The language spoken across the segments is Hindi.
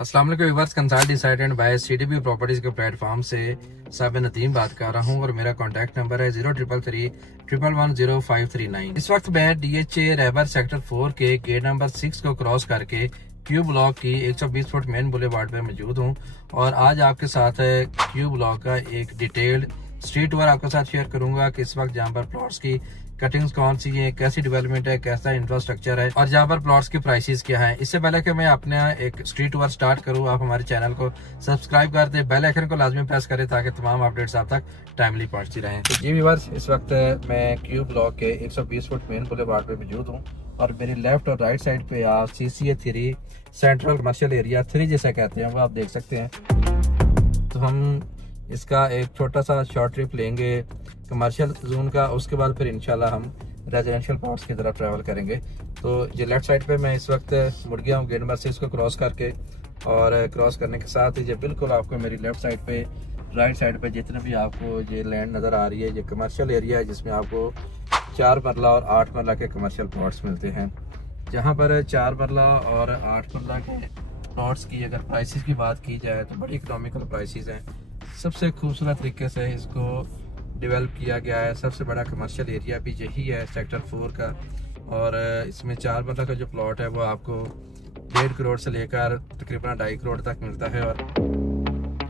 अस्सलाम वालेकुम viewers, consult decided by CDP properties के प्लेटफॉर्म से साबिर नदीम बात कर रहा हूं और मेरा कॉन्टैक्ट नंबर है 0333110539। इस वक्त मैं डीएचए रहबर सेक्टर 4 के गेट नंबर 6 को क्रॉस करके क्यू ब्लॉक की 120 फुट मेन बुलेवार्ड पे मौजूद हूं और आज आपके साथ क्यू ब्लॉक का एक डिटेल्ड स्ट्रीट टूर आपके साथ शेयर करूंगा कि इस वक्त जहां पर प्लॉट्स की कटिंग्स कौन सी है, कैसी डेवलपमेंट है, कैसा इंफ्रास्ट्रक्चर है और जहाँ पर प्लॉट्स की प्राइसेस क्या है। इससे पहले कि मैं अपना एक स्ट्रीट टूर स्टार्ट करूँ, आप हमारे चैनल को सब्सक्राइब कर दें, बेल आइकन को लाजमी प्रेस करें ताकि तमाम अपडेट्स आप तक टाइमली पहुंचती रहें। तो जी व्यूअर्स, इस वक्त मैं क्यू ब्लॉक के 120 फुट मेन बुलेवार्ड पे मौजूद हूँ और मेरी लेफ्ट और राइट साइड पे आप CCA 3 सेंट्रल कमर्शियल एरिया 3 जिसे कहते हैं वो आप देख सकते हैं। तो हम इसका एक छोटा सा शॉर्ट ट्रिप लेंगे कमर्शियल जोन का, उसके बाद फिर इंशाल्लाह हम रेजिडेंशियल प्लॉट्स की तरफ ट्रैवल करेंगे। तो ये लेफ्ट साइड पे मैं इस वक्त मुड़ गया हूँ गेट नंबर 6 को क्रॉस करके, और क्रॉस करने के साथ ही ये बिल्कुल आपको मेरी लेफ्ट साइड पे राइट साइड पे जितने भी आपको ये लैंड नज़र आ रही है, ये कमर्शियल एरिया है जिसमें आपको 4 मरला और 8 मरला के कमर्शियल प्लॉट्स मिलते हैं। जहाँ पर 4 मरला और 8 मरला के प्लॉट्स की अगर प्राइसेस की बात की जाए तो बड़ी इकोनॉमिकल प्राइसेस हैं। सबसे खूबसूरत तरीके से इसको डेवलप किया गया है। सबसे बड़ा कमर्शियल एरिया भी यही है सेक्टर 4 का, और इसमें 4 मरला का जो प्लॉट है वो आपको 1.5 करोड़ से लेकर तकरीबन 2.5 करोड़ तक मिलता है, और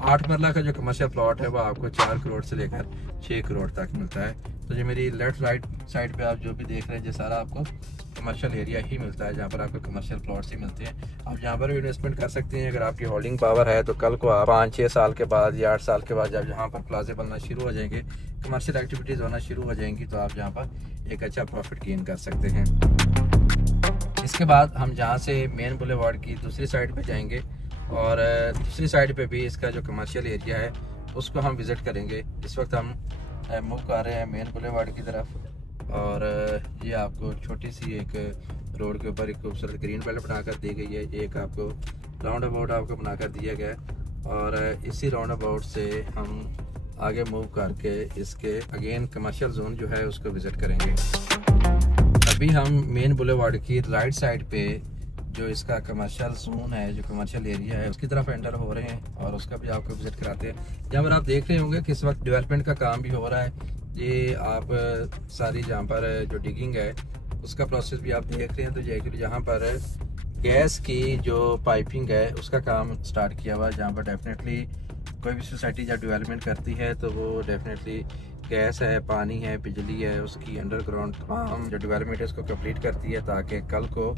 8 मरला का जो कमर्शियल प्लॉट है वो आपको 4 करोड़ से लेकर 6 करोड़ तक मिलता है। तो जो मेरी लेफ्ट राइट साइड पे आप जो भी देख रहे हैं, ये सारा आपको कमर्शियल एरिया ही मिलता है जहाँ पर आपको कमर्शियल प्लॉट्स ही मिलते हैं। आप जहाँ पर भी इन्वेस्टमेंट कर सकते हैं। अगर आपकी होल्डिंग पावर है तो कल को आप 5-6 साल के बाद या 8 साल के बाद जब यहाँ पर प्लाजे बनना शुरू हो जाएंगे, कमर्शियल एक्टिविटीज़ होना शुरू हो जाएंगी, तो आप यहाँ पर एक अच्छा प्रॉफिट गेन कर सकते हैं। इसके बाद हम जहाँ से मेन बुलेवार्ड की दूसरी साइड पर जाएंगे और दूसरी साइड पर भी इसका जो कमर्शियल एरिया है उसको हम विज़िट करेंगे। इस वक्त हम मूव कर रहे हैं मेन बुलेवार्ड की तरफ, और ये आपको छोटी सी एक रोड के ऊपर एक खूबसूरत ग्रीन बेल्ट बनाकर दी गई है। ये एक आपको राउंड अबाउट आपको बनाकर दिया गया है, और इसी राउंड अबाउट से हम आगे मूव करके इसके अगेन कमर्शियल जोन जो है उसको विज़िट करेंगे। अभी हम मेन बुलेवार्ड की राइट साइड पे जो इसका कमर्शियल जोन है, जो कमर्शियल एरिया है, उसकी तरफ एंटर हो रहे हैं और उसका भी आपको विजिट कराते हैं। जहाँ पर आप देख रहे होंगे कि इस वक्त डेवलपमेंट का काम भी हो रहा है। ये आप सारी जहाँ पर जो डिगिंग है उसका प्रोसेस भी आप देख रहे हैं। तो एक्चुअली जहाँ पर गैस की जो पाइपिंग है उसका काम स्टार्ट किया हुआ है, जहाँ पर डेफिनेटली कोई भी सोसाइटी जब डेवलपमेंट करती है तो वो डेफिनेटली गैस है, पानी है, बिजली है, उसकी अंडरग्राउंड तमाम जो डेवलपमेंट है उसको कंप्लीट करती है ताकि कल को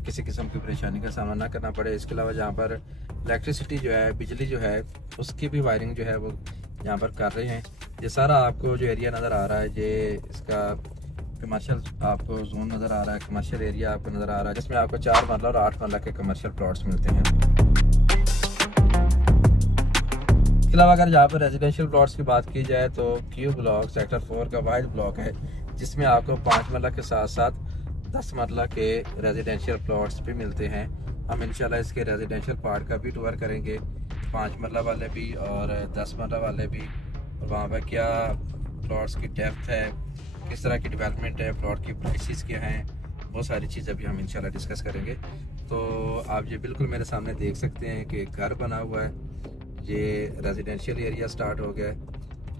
किसी किस्म की परेशानी का सामना ना करना पड़े। इसके अलावा जहाँ पर इलेक्ट्रिसिटी जो है, बिजली जो है, उसकी भी वायरिंग जो है वो यहाँ पर कर रहे हैं। ये सारा आपको जो एरिया नज़र आ रहा है, ये इसका कमर्शियल आपको जोन नज़र आ रहा है, कमर्शियल एरिया आपको नज़र आ रहा है जिसमें आपको 4 मरला और 8 मरला के कमर्शियल प्लॉट्स मिलते हैं। इसके अलावा अगर यहाँ पर रेजिडेंशियल प्लॉट्स की बात की जाए तो क्यू ब्लॉक सेक्टर 4 का वाइड ब्लॉक है जिसमें आपको 5 मरला के साथ साथ 10 मरला के रेजिडेंशियल प्लॉट्स भी मिलते हैं। हम इंशाल्लाह इसके रेजिडेंशियल पार्ट का भी टूर करेंगे, 5 मरला वाले भी और 10 मरला वाले भी, और वहाँ पर क्या प्लॉट्स की डेप्थ है, किस तरह की डेवलपमेंट है, प्लॉट की प्राइसेस क्या हैं, बहुत सारी चीज़ें भी हम इंशाल्लाह डिस्कस करेंगे। तो आप ये बिल्कुल मेरे सामने देख सकते हैं कि घर बना हुआ है, ये रेजिडेंशियल एरिया स्टार्ट हो गया है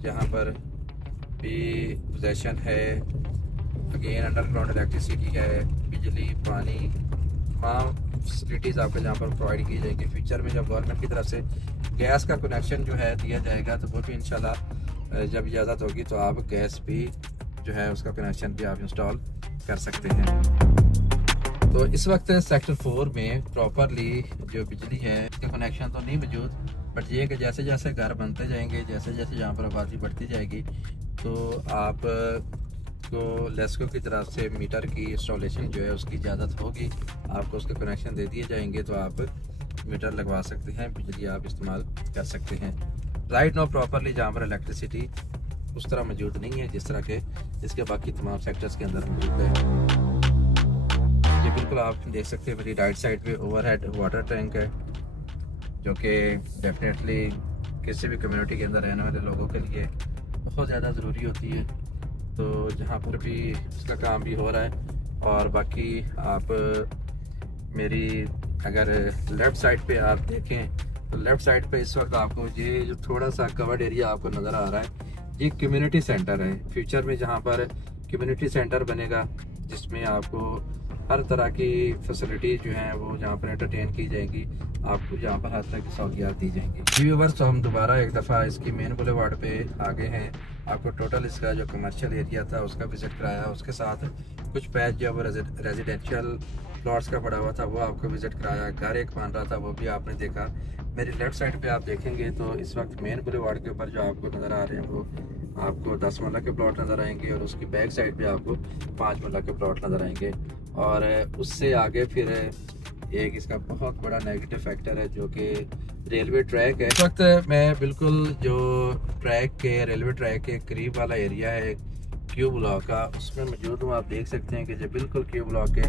जहाँ पर भी पोजेसन है, अगेन अंडरग्राउंड इलेक्ट्रिसिटी है, बिजली, पानी, तमाम फैसिलिटीज़ आपको जहाँ पर प्रोवाइड की जाएगी। फ्यूचर में जब गवर्नमेंट की तरफ से गैस का कनेक्शन जो है दिया जाएगा तो वो भी इंशाल्लाह जब इजाज़त होगी तो आप गैस भी जो है उसका कनेक्शन भी आप इंस्टॉल कर सकते हैं। तो इस वक्त सेक्टर 4 में प्रॉपरली जो बिजली है उसका कनेक्शन तो नहीं मौजूद, बट ये कि जैसे जैसे घर बनते जाएंगे, जैसे जैसे यहाँ पर आबादी बढ़ती जाएगी तो आप को लेस्को की तरफ से मीटर की इंस्टॉलेशन जो है उसकी इजाज़त होगी, आपको उसके कनेक्शन दे दिए जाएंगे तो आप मीटर लगवा सकते हैं, बिजली आप इस्तेमाल कर सकते हैं। राइट नो प्रॉपरली जहाँ पर इलेक्ट्रिसिटी उस तरह मौजूद नहीं है जिस तरह के जिसके बाकी तमाम सेक्टर्स के अंदर मौजूद है। ये बिल्कुल आप देख सकते हैं मेरी राइट साइड पे ओवरहेड वाटर टैंक है जो कि डेफिनेटली किसी भी कम्युनिटी के अंदर रहने वाले लोगों के लिए बहुत ज़्यादा ज़रूरी होती है। तो जहाँ पर भी उसका काम भी हो रहा है, और बाकी आप मेरी अगर लेफ्ट साइड पे आप देखें तो लेफ्ट साइड पे इस वक्त आपको ये जो थोड़ा सा कवर्ड एरिया आपको नज़र आ रहा है, ये कम्युनिटी सेंटर है। फ्यूचर में जहाँ पर कम्युनिटी सेंटर बनेगा जिसमें आपको हर तरह की फैसिलिटी जो है वो जहाँ पर एंटरटेन की जाएंगी, आपको जहाँ पर हर तरह की सहूलियात दी जाएंगी। जी व्यूअर्स, तो हम दोबारा एक दफ़ा इसकी मेन बुलेवार्ड पे आ गए हैं। आपको टोटल इसका जो कमर्शियल एरिया था उसका विजिट कराया, उसके साथ कुछ पैच जो वो रेजिडेंशियल प्लॉट्स का पड़ा हुआ था वो आपको विजिट कराया। घर एक बन रहा था वो भी आपने देखा। मेरी लेफ्ट साइड पे आप देखेंगे तो इस वक्त मेन बुलेवार्ड के ऊपर जो आपको नज़र आ रहे हैं वो आपको 10 मरला के प्लॉट नज़र आएंगे और उसकी बैक साइड पे आपको 5 मरला के प्लॉट नज़र आएंगे। और उससे आगे फिर एक इसका बहुत बड़ा नेगेटिव फैक्टर है जो कि रेलवे ट्रैक है। इस वक्त मैं बिल्कुल जो रेलवे ट्रैक के करीब वाला एरिया है क्यू ब्लॉक का, उसमें मौजूद हूँ। आप देख सकते हैं कि जो बिल्कुल क्यू ब्लॉक के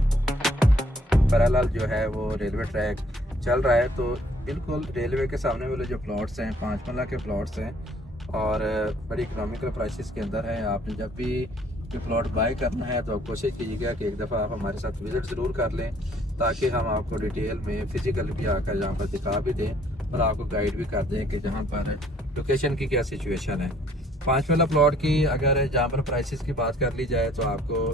पैरेलल जो है वो रेलवे ट्रैक चल रहा है। तो बिल्कुल रेलवे के सामने वाले जो प्लॉट्स हैं 5 मरला के प्लॉट्स हैं और बड़ी इकोनॉमिकल प्राइसेस के अंदर है। आपने जब भी प्लॉट बाय करना है तो आप कोशिश कीजिएगा कि एक दफ़ा आप हमारे साथ विजिट ज़रूर कर लें, ताकि हम आपको डिटेल में फिजिकल भी आकर जहाँ पर दिखा भी दें और आपको गाइड भी कर दें कि जहाँ पर लोकेशन की क्या सिचुएशन है। 5 मरला प्लॉट की अगर जहाँ पर प्राइसेस की बात कर ली जाए तो आपको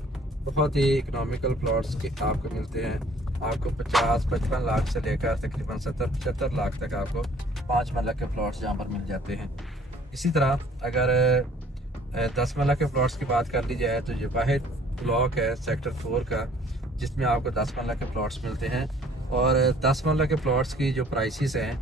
बहुत ही इकोनॉमिकल प्लॉट्स के आपको मिलते हैं। आपको 50-55 लाख से लेकर तकरीबन 70-75 लाख तक आपको 5 मरला के प्लॉट्स जहाँ पर मिल जाते हैं। इसी तरह अगर 10 मरला के प्लॉट्स की बात कर ली जाए तो ये वाहिद ब्लॉक है सेक्टर 4 का जिसमें आपको 10 मरला के प्लॉट्स मिलते हैं। और 10 मरला के प्लॉट्स की जो प्राइसेस हैं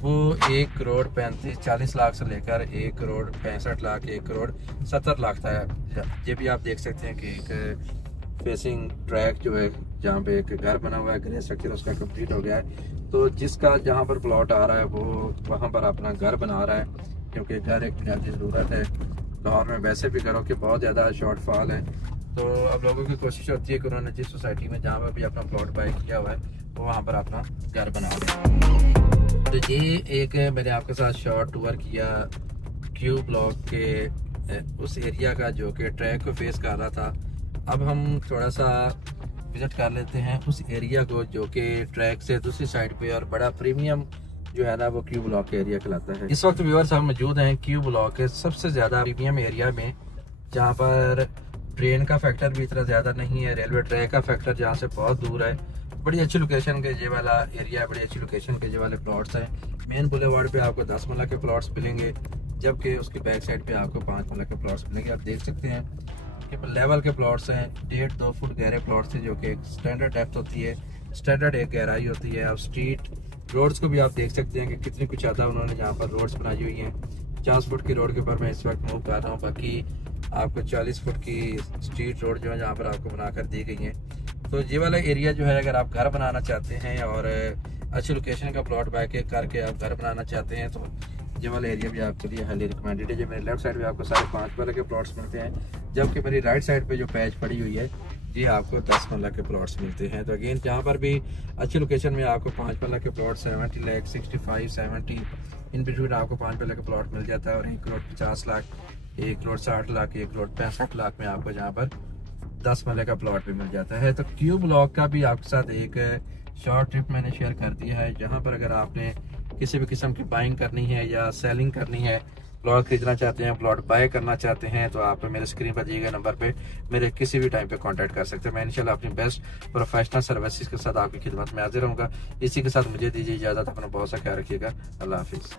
वो 1 करोड़ 40 लाख से लेकर 1 करोड़ 65 लाख 1 करोड़ 70 लाख तक। ये भी आप देख सकते हैं कि एक फेसिंग ट्रैक जो है जहाँ पे एक घर बना हुआ है, ग्रे स्ट्रक्चर उसका कंप्लीट हो गया है। तो जिसका जहाँ पर प्लॉट आ रहा है वो वहाँ पर अपना घर बना रहा है, क्योंकि घर एक बुनियादी ज़रूरत है। लाहौर में वैसे भी घरों के बहुत ज़्यादा शॉर्टफॉल है। तो अब लोगों की कोशिश होती है कि उन्होंने जिस सोसाइटी में जहाँ पर भी अपना प्लॉट बाय किया हुआ है वो वहाँ पर अपना घर बना रहे। तो ये एक मैंने आपके साथ शॉर्ट टूर किया क्यू ब्लॉक के उस एरिया का जो कि ट्रैक को फेस कर रहा था। अब हम थोड़ा सा विजिट कर लेते हैं उस एरिया को जो कि ट्रैक से दूसरी साइड पे और बड़ा प्रीमियम जो है ना वो क्यू ब्लॉक के एरिया कहलाता है। इस वक्त व्यूअर्स हम मौजूद हैं क्यू ब्लॉक के सबसे ज्यादा प्रीमियम एरिया में, जहाँ पर ट्रेन का फैक्टर भी इतना ज्यादा नहीं है, रेलवे ट्रैक का फैक्टर जहाँ से बहुत दूर है। बड़ी अच्छी लोकेशन के ये वाला एरिया है, बड़ी अच्छी लोकेशन के ये वाले प्लॉट्स हैं। मेन बुलेवार्ड पे आपको 10 मरला के प्लॉट्स मिलेंगे, जबकि उसकी बैक साइड पे आपको 5 मरला के प्लॉट्स मिलेंगे। आप देख सकते हैं कि लेवल के प्लॉट्स हैं, 1.5-2 फुट गहरे प्लॉट्स हैं जो कि एक स्टैंडर्ड डेप्थ होती है, स्टैंडर्ड एक गहराई होती है। आप स्ट्रीट रोड्स को भी आप देख सकते हैं कि कितनी कुछ ज़्यादा उन्होंने जहाँ पर रोड्स बनाई हुई हैं। 50 फुट की रोड के ऊपर मैं इस वक्त मूव कर रहा हूँ, बाकी आपको 40 फुट की स्ट्रीट रोड जो है जहाँ पर आपको बनाकर दी गई हैं। तो ये वाला एरिया जो है अगर आप घर बनाना चाहते हैं और अच्छी लोकेशन का प्लॉट बाय करके आप घर बनाना चाहते हैं तो ये वाला एरिया भी आपके लिए हाईली रिकमेंडेड है। जो मेरे लेफ्ट साइड पे आपको 5.5 मरला के प्लॉट्स मिलते हैं, जबकि मेरी राइट साइड पे जो पैच पड़ी हुई है जी आपको 10 मरला के प्लॉट्स मिलते हैं। तो अगेन जहाँ पर भी अच्छी लोकेशन में आपको 5 मरला के प्लॉट 70 लाख 65 70 इन बिटवीन आपको 5 मरला का प्लॉट मिल जाता है। और 1 करोड़ 50 लाख 1 करोड़ 60 लाख 1 करोड़ 65 लाख में आपको जहाँ पर 10 मरले का प्लॉट भी मिल जाता है। तो क्यू ब्लॉक का भी आपके साथ एक शॉर्ट ट्रिप मैंने शेयर कर दिया है, जहाँ पर अगर आपने किसी भी किस्म की बाइंग करनी है या सेलिंग करनी है, प्लॉट खरीदना चाहते हैं, प्लॉट बाय करना चाहते हैं, तो आप मेरे स्क्रीन पर दिए गए नंबर पे मेरे किसी भी टाइम पे कांटेक्ट कर सकते हैं। मैं इंशाल्लाह अपनी बेस्ट प्रोफेशनल सर्विसेज के साथ आपकी खिदमत में हाजिर रहूंगा। इसी के साथ मुझे दीजिए इजाजत। अपना बहुत सा ख्याल रखिएगा। अल्लाह हाफिज़।